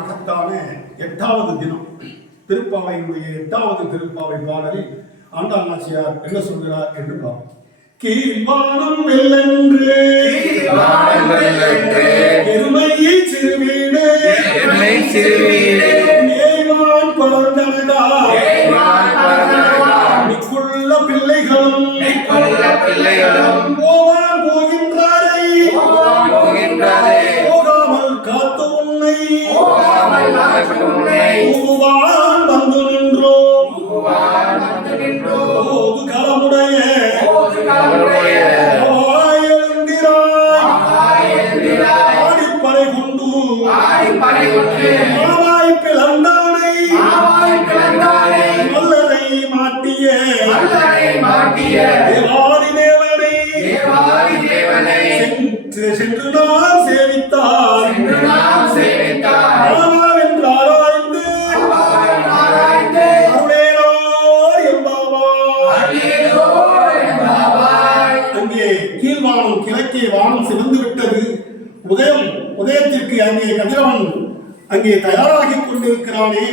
மகத்தான 8வது தினம் திருப்பாவையினுடைய 8வது திருப்பாவை பாடலில் ஆண்டாள் நாச்சியார் என்ன சொல்கிறார் என்று பார்ப்போம். கீழ்வானம் வெல்லென்று எருமையை சிறுவீடு மேய்வான் பலர்ந்தனடா மிக்குள்ள பிள்ளைகளும் போவான் போகின்றாரை போகாமல் காத்து உன்னை பூவான் வந்து நின்றோம் போது களமுடைய ஆடிப்படை கொண்டு மாவாய் பிளந்தானை மல்லரை மாட்டிய தேவாதி தேவனை சென்று நாம் சேவித்தார் என்று ஆராய்ந்து அங்கே கீழ்வானம் கிழக்கே வானம் சிவந்து விட்டது. உதயத்திற்கு அங்கே கதிரவன் அங்கே தயாராகி கொண்டிருக்கிறானே.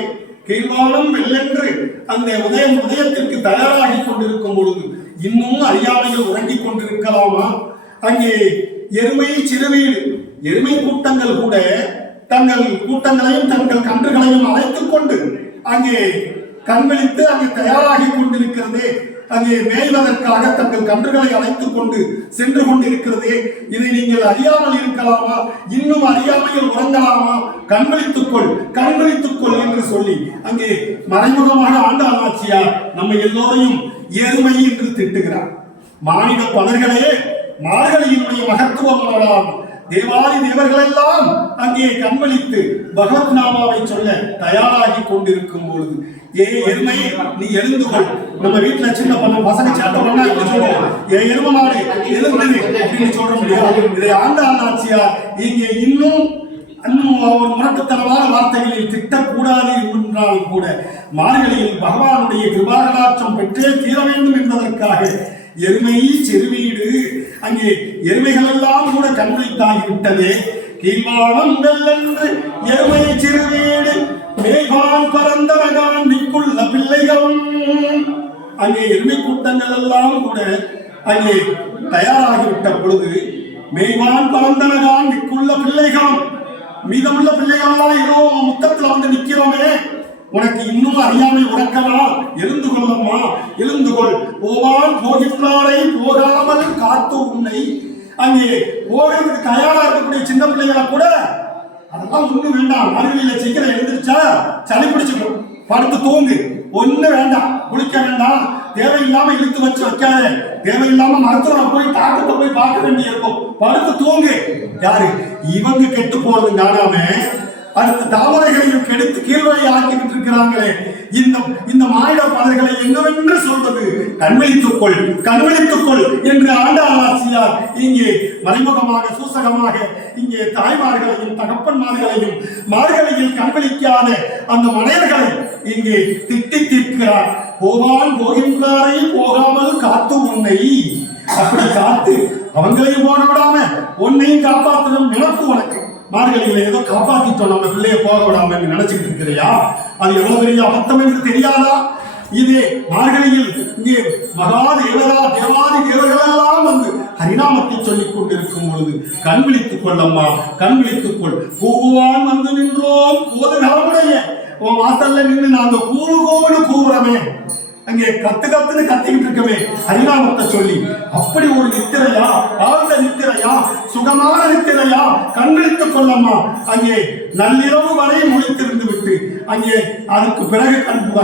கீழ்வானம் வெள்ளென்று அந்த உதயத்திற்கு தயாராகி கொண்டிருக்கும் பொழுது இன்னும் அறியாமையில் உறங்கிக் கொண்டிருக்கலாமா? அங்கே எருமை சிறுவீடு எருமை கூட்டங்கள் கூட தங்கள் கூட்டங்களையும் தங்கள் கன்றுகளையும் அழைத்துக் கொண்டு அங்கே கண்விழித்து அங்கே தயாராகி கொண்டிருக்கிறதே. அங்கே மேய்வதற்காக தங்கள் கன்றுகளை அழைத்துக் கொண்டு சென்று கொண்டிருக்கிறதே. இதை நீங்கள் அறியாமல் இருக்கலாமா? இன்னும் அறியாமையில் உறங்கலாமா? கண்விழித்துக்கொள் என்று சொல்லி அங்கே மறைமுகமாக ஆண்டாள் நாச்சியார் நம்ம எல்லோரையும் எருமை என்று திட்டுகிறார். மானிட பலர்களே, மார்கழியினுடைய மகத்துவம் உணரலாம். தேவாதி தேவர்கள் எல்லாம் அங்கே கண்விழித்து பகவத் நாமாவை சொல்ல தயாராகி கொண்டிருக்கும் பொழுது, எருமை நீ எழுந்து கொள். நம்ம வீட்டுல சின்ன பசங்க சேட்டை பண்ணா சொல்லுவோம், எரும மாடு எழுந்து அப்படின்னு சொல்ல முடியாது. இதை ஆண்டாள் நாச்சியார் இங்கே இன்னும் ஒரு முரட்டுத்தனமான வார்த்தைகளில் திட்டக்கூடாது என்றாலும் கூட மார்கழியில் பகவானுடைய கிருபாகடாட்சம் பெற்றே தீர வேண்டும் என்பதற்காக எருமை சிறுவீடு அங்கே எருமைகள் எல்லாம் கூட கண்விழித்தாகிவிட்டதே. கீழ்வானம் வெல்லென்று எருமை சிறுவீடு மேய்வான் பரந்தனகான் மிக்குள்ள பிள்ளைகளும் அங்கே எருமை கூட்டங்கள் எல்லாம் கூட அங்கே தயாராகிவிட்ட பொழுது மேய்வான் பரந்தனகான் மிக்குள்ள பிள்ளைகளும் மீதமுள்ள பிள்ளைகளெல்லாம் ஏதோ முத்தத்துல வந்து நிக்கிறோமே, உனக்கு இன்னும் அறியாமை உறக்கமா? எழுந்து கொள்ளம்மா, எழுந்து கொள். போவான் போகின்றாரை போகாமல் காத்து உன்னை. அங்கே போகிறதுக்கு தயாரா இருக்கக்கூடிய சின்ன பிள்ளைகளை கூட அதெல்லாம் ஒண்ணு வேண்டாம், மறுவெளியில சீக்கிரம் எழுந்திருச்சா சளி பிடிச்சு படுத்து தூங்கு, ஒண்ணு வேண்டாம், குளிக்க வேண்டாம், தேவையில்லாம இழுத்து வச்சு வைக்காத, தேவையில்லாம மருத்துவரை போய் டாக்டரை போய் பார்க்க வேண்டிய இருக்கும், படுத்து தூங்கு. யாரு இவங்க கெட்டு போறது காணாம அடுத்த தாமரைகளையும் கெடுத்து கீழ்வழி ஆக்கிவிட்டு இருக்கிறாங்களே. இந்த மானிட பலர்களை என்னவென்று சொல்வது? கண்விழித்துக்கொள் என்று ஆண்டாள் நாச்சியார் இங்கே மறைமுகமாக சூசகமாக இங்கே தாய்மார்களையும் தகப்பன்மார்களையும் மார்கழியில் கண்விழிக்காத அந்த மனையர்களை இங்கே திட்டி தீர்க்கிறார். போவான் போகின்றாரை போகாமல் காத்து உன்னை. அப்படி காத்து அவங்களையும் போக விடாம உன்னையும் காப்பாற்றணும் நினைப்பு உனக்கு. மார்கழியில ஏதோ காப்பாத்திட்டோம் நம்ம பிள்ளைய போக விடாம நினைச்சுட்டு இருக்கிறியா? அது எவ்வளவு பெரிய அபத்தம் என்று தெரியாதா? இதே மார்கழியில் இங்கே தேவாதி தேவர்கள் எல்லாம் வந்து ஹரிநாமத்தை சொல்லிக் கொண்டிருக்கும் பொழுது கண்விழித்துக் கொள்ளம்மா, கண்விழித்துக்கொள். பூவான் வந்து நின்றோம் போது நலமுடைய உன் வாசல்ல நின்று நாங்க கூறுறோமே, அங்கே கத்துன்னு கத்திக்கிட்டு இருக்கவே ஹரிநாமத்தை சொல்லி. அப்படி ஒரு நித்திரையா, ஆழ்ந்த நித்திரையா, சுகமான நித்திரையா? கண்விழித்துக் கொள்ளம்மா. அங்கே நள்ளிரவு வரை முடித்திருந்து விட்டு அங்கே அதுக்கு பிறகு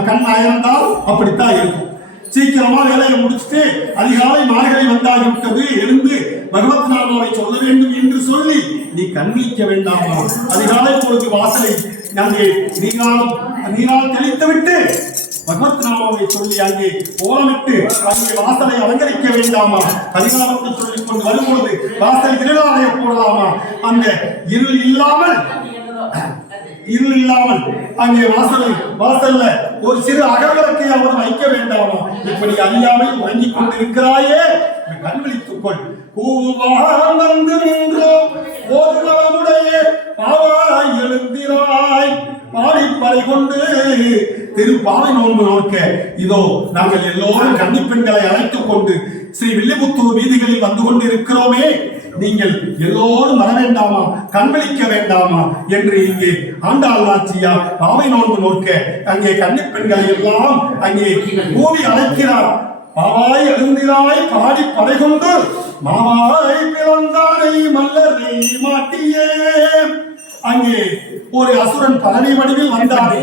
கண் அயர்ந்தால் அப்படித்தான் இருக்கும். சீக்கிரமா வேலையை முடிச்சுட்டு அதிகாலை மார்கழி வந்தாகிவிட்டது, எழுந்து பகவத் நாமாவை சொல்ல வேண்டும் என்று சொல்லி நீ கண்விழிக்க வேண்டாமா? அதிகாலை பொழுது வாசலை அங்கே நீரால் தெளித்து விட்டு பகவத் நாமாவை சொல்லி அங்கே ஓலமிட்டு அங்கே வாசலை அலங்கரிக்க வேண்டாமா? அதிகாரத்தை சொல்லிக் கொண்டு வரும்பொழுது வாசல் திருநாளைய போடலாமா? அந்த இருள் இல்லாமல் அங்கே வாசல்ல ஒரு சிறு அகவிளக்கை அவர் வைக்க வேண்டாமா? இப்படி அறியாமல் உறங்கிக் கொண்டிருக்கிறாயே, கண்விழித்துக்கொள். பூவான் வந்து நின்றோம் ஒரு நலமுடைய பாவாய் எழுந்திராய் படை கொண்டு திருப்பாவை நோன்பு நோக்க இதோ நாங்கள் எல்லோரும் கன்னிப்பெண்களை அழைத்துக் கொண்டு ஸ்ரீ வில்லிபுத்தூர் வீதிகளில் வந்து கொண்டு இருக்கிறோமே, நீங்கள் எல்லோரும் வர வேண்டாமா, கண்விழிக்க வேண்டாமா என்று இங்கே ஆண்டாள் நாச்சியார் பாவை நோன்பு நோக்க அங்கே கன்னிப்பெண்களை எல்லாம் அங்கே கூவி அழைக்கிறார். பாவாய் எழுந்திராய் பாடி படை கொண்டு மாவாய் பிறந்தானை மல்லரை மாட்டியே. அங்கே ஒரு அசுரன் பறவை வடிவில் வந்தானே,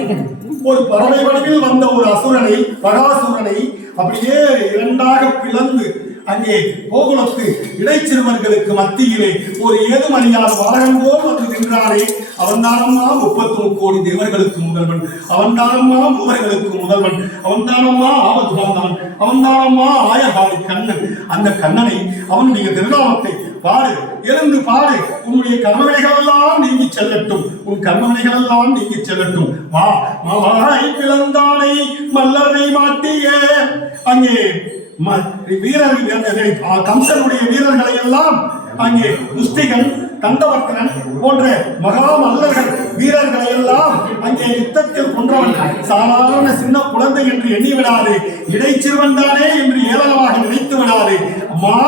ஒரு பறவை வடிவில் வந்த ஒரு அசுரனை, பகாசுரனை அப்படியே இரண்டாக பிளந்து அங்கே கோகுலத்து இடைச்சிறுவர்களுக்கு மத்தியிலே ஒரு ஏதுமறியாத பாலகன் போல் வந்து நின்றானே, அவன்தானம்மா 33 கோடி தேவர்களுக்கு முதல்வன், அவன்தானம்மா மூவர்களுக்கு முதல்வன், அவன்தானம்மா ஆபத்து வாழ்ந்தவன், அவன்தானம்மா ஆயகாலி கண்ணன். அந்த கண்ணனை அவனுடைய திருநாமத்தை பாடு, எழுந்து பாடு, உன்னுடைய கர்மவினைகள் எல்லாம் நீங்கி செல்லட்டும், உன் கர்மவினைகள் எல்லாம் நீங்கி செல்லட்டும். வா மாவாய் பிளந்தானை மல்லரை மாட்டிய. அங்கே வீரர்கள் கம்சனுடைய வீரர்களை எல்லாம் அங்கே குஸ்திகன் கந்தவர்த்தனன் போன்ற மகா மல்லர்கள் வீரர்களை எல்லாம் அங்கே யுத்தத்தில் கொன்றவன் சாதாரண சின்ன குழந்தை என்று எண்ணி விடாது, இடைச்சிறுவன் தானே என்று ஏளனமாக நினைத்து விடாது. அம்மா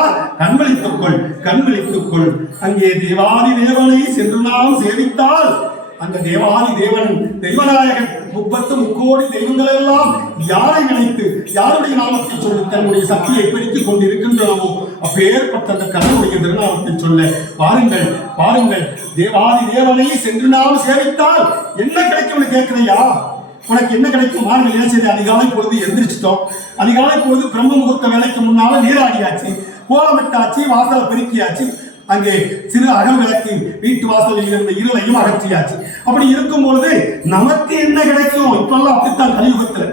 கண்விழித்துக்கொள், கண்விழித்துக்கொள். அங்கே தேவாதி தேவனை சென்று நாம் சேவித்தால் அந்த தேவாதி தேவன் தெய்வநாயகன் 33 கோடி தெய்வங்கள் எல்லாம் யாரை நினைத்து யாருடைய நாமத்தை சொல்லி தன்னுடைய சக்தியை பெருக்கிக் கொண்டிருக்கின்றனவோ அப்பேற்பட்ட அந்த கடவுளுடைய திருநாமத்தை சொல்ல பாருங்கள், பாருங்கள். தேவாதி தேவனை சென்று நாம் சேவித்தால் என்ன கிடைக்கும் கேட்கிறையா? உனக்கு என்ன கிடைக்கும்? மார்கழி என்ன செய்து அதிகாலை பொழுது எந்திரிச்சிட்டோம், அதிகாலை பொழுது பிரம்ம முகூர்த்த வேலைக்கு முன்னால நீராடியாச்சு, கோலமிட்டாச்சு, வாசலை பெருக்கியாச்சு, அங்கே சிறு அகல் விளக்கு வீட்டு வாசலில் இருந்த இருளையும் அகற்றியாச்சு. அப்படி இருக்கும் பொழுது நமக்கு என்ன கிடைக்கும்? இப்பெல்லாம் அப்படித்தான் கலியுகத்துல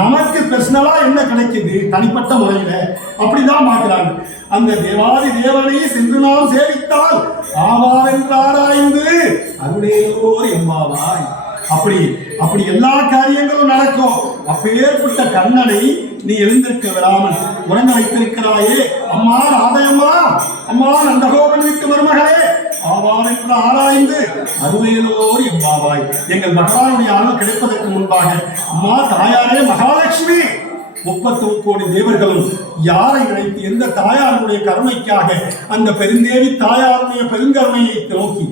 நமக்கு பர்சனலா என்ன கிடைக்குது தனிப்பட்ட முறையில அப்படிதான் பார்க்கிறாங்க. அந்த தேவாதி தேவனை சென்று நாம் சேவித்தால் ஆவாவென்று ஆராய்ந்து அருளேலோர் எம்பாவாய். அப்படி அப்படி எல்லா காரியங்களும் நடக்கும். அப்பேற்பட்ட கண்ணனை நீ எழுந்திருக்க விடாமல் உறங்க வைத்திருக்கிறாயே. அம்மா ராதையம்மா, அம்மா நந்தகோபன் வீட்டு மருமகளே, ஆவான் என்று ஆராய்ந்து அருளேலோர் எம்பாவாய். எங்கள் பகவானுடைய அருள் கிடைப்பதற்கு முன்பாக அம்மா தாயாரே மகாலட்சுமி 33 கோடி தேவர்களும் யாரை நினைத்து எந்த தாயாருடைய கருணைக்காக அந்த பெருந்தேவி தாயாருடைய பெருங்கருணையை நோக்கி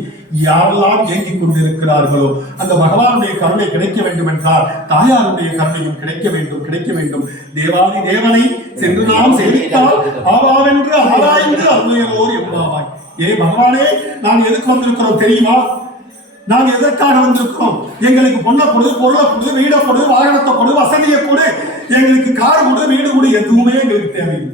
யாரெல்லாம் ஏங்கிக் கொண்டிருக்கிறார்களோ அந்த பகவானுடைய கருணை கிடைக்க வேண்டும் என்றால் தாயாருடைய கருணையும் கிடைக்க வேண்டும், கிடைக்க வேண்டும். தேவாதி தேவனை சென்று நாம் சேவித்தால் ஆவாவென்று ஆராய்ந்து அருளேலோர் எம்பாவாய். ஏ பகவானே, நாங்கள் எதுக்கு வந்திருக்கிறோம் தெரியுமா? நாங்க எதற்காக வந்திருக்கிறோம்? எங்களுக்கு பொண்ணை கொடு, பொருளை கொடு, வீடை கொடு, வாகனத்தை கொடு, வசதியை கொடு, எங்களுக்கு கார் கொடு, வீடு கொடு, எதுவுமே எங்களுக்கு தேவையில்லை.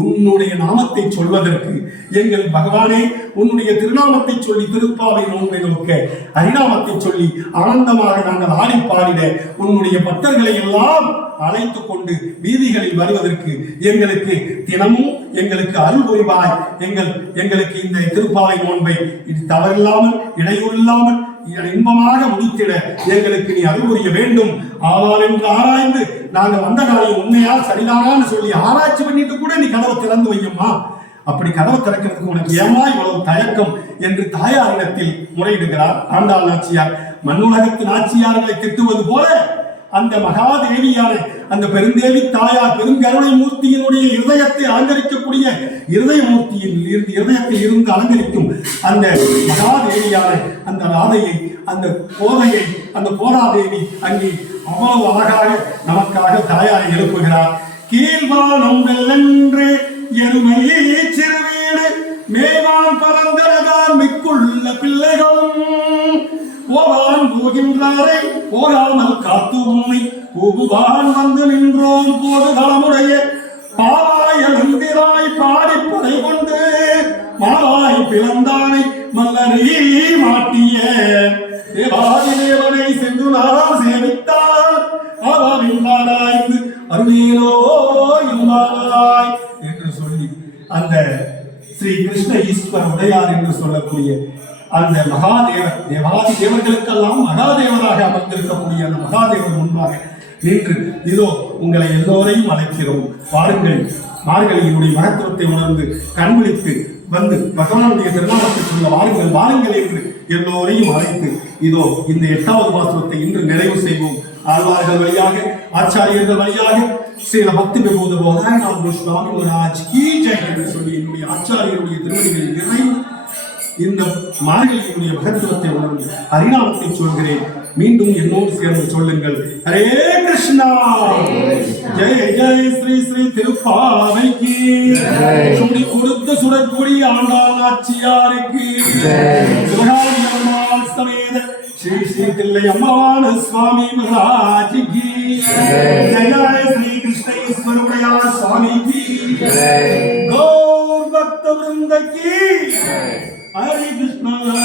உன்னுடைய நாமத்தை சொல்வதற்கு எங்கள் பகவானே உன்னுடைய திருநாமத்தை சொல்லி திருப்பாவை நோன்பை நோக்க ஹரிநாமத்தை சொல்லி ஆனந்தமாக நாங்கள் ஆடி பாடிட உன்னுடைய பக்தர்களை எல்லாம் அழைத்துக் கொண்டு வீதிகளில் வருவதற்கு எங்களுக்கு தினமும் எங்களுக்கு அருள் புரிவாய். எங்களுக்கு இந்த திருப்பாவை நோன்பை இது தவறில்லாமல் இடையூறு இல்லாமல் இன்பமாக முடித்திட எங்களுக்கு நீ அருள் புரிய வேண்டும். ஆவால் என்று ஆராய்ந்து நாங்கள் வந்த காரியம் உண்மையா சரிதானான்னு சொல்லி ஆராய்ச்சி பண்ணிட்டு கூட நீ கதவை திறந்து வையுமா. அப்படி கதவை திறக்கிறதுக்கு உனக்கு ஏமா இவ்வளவு தயக்கம் என்று தாயாரிடத்தில் முறையிடுகிறார் ஆண்டாள் நாச்சியார். மண்ணுலகத்து நாச்சியார்களை திட்டுவது போல அந்த மகாதேவியான அந்த பெருந்தேவி தாயார் பெருங்கருணை மூர்த்தியினுடைய இருதயத்தை அலங்கரிக்கக்கூடிய இருதயத்தில் இருந்து அலங்கரிக்கும் அந்த மகாதேவியான அந்த ராதையை, அந்த கோதையை, அந்த போதாதேவி அங்கே அவ்வளவு அழகாக நமக்காக தாயாரை எழுப்புகிறார். கீழ்வானம் வெள்ளென்று எருமையே சிறுவீடு மேவான் பரந்தனதான் மிக்குள்ள பிள்ளைகளும் போவான் போகின்றாரை போகாமல் காத்து உண்மை போகுவான் வந்து நின்றோம் போது களமுடைய பாவாய் எழுந்திராய் பாடிப்பதை கொண்டு மாவாய் பிளந்தானை மல்லரை மாட்டிய தேவாதி தேவனை சென்று நாம் சேவித்தார் ஆவாவின் ஆராய்ந்து அருளேலோ இம்மாவாய் என்று சொல்லி அந்த ஸ்ரீ கிருஷ்ண ஈஸ்வர உடையார் என்று சொல்லக்கூடிய அந்த மகாதேவர் தேவாதி தேவர்களுக்கெல்லாம் மகாதேவராக அமர்ந்திருக்கக்கூடிய அந்த மகாதேவர் முன்பாக நின்று இதோ உங்களை எல்லோரையும் அழைக்கிறோம், வாருங்கள், மார்கழியினுடைய மகத்துவத்தை உணர்ந்து கண்விழித்து வந்து பகவானுடைய திருநாமத்தை சொல்ல வாருங்கள், வாருங்கள் என்று எல்லோரையும் அழைத்து இதோ இந்த 8வது பாசுரத்தை இன்று நிறைவு செய்வோம். ஆழ்வார்கள் வழியாக, ஆச்சாரியர்கள் வழியாக ஸ்ரீல பக்தி விபூத போதாயநாத சுவாமி மகாராஜ் கீ ஜெய் என்று சொல்லி என்னுடைய ஆச்சாரியருடைய திருவடிகளில் நிறைவு இந்த மார்கழியினுடைய மகத்துவத்தை உணர்ந்து ஹரிநாமத்தை சொல்கிறேன். மீண்டும் என்னோடு சேர்ந்து சொல்லுங்கள். ஹரே கிருஷ்ணா. ஜெய ஜெய ஸ்ரீ ஸ்ரீ திருப்பாவைக்கு, சுடி கொடுத்த சுடற்குடி ஆண்டாள் நாச்சியாருக்கு, சிவகாமி அம்மாள் சமேத ஸ்ரீ ஸ்ரீ தில்லை அம்மாவான சுவாமி மகாராஜிக்கு ஜெய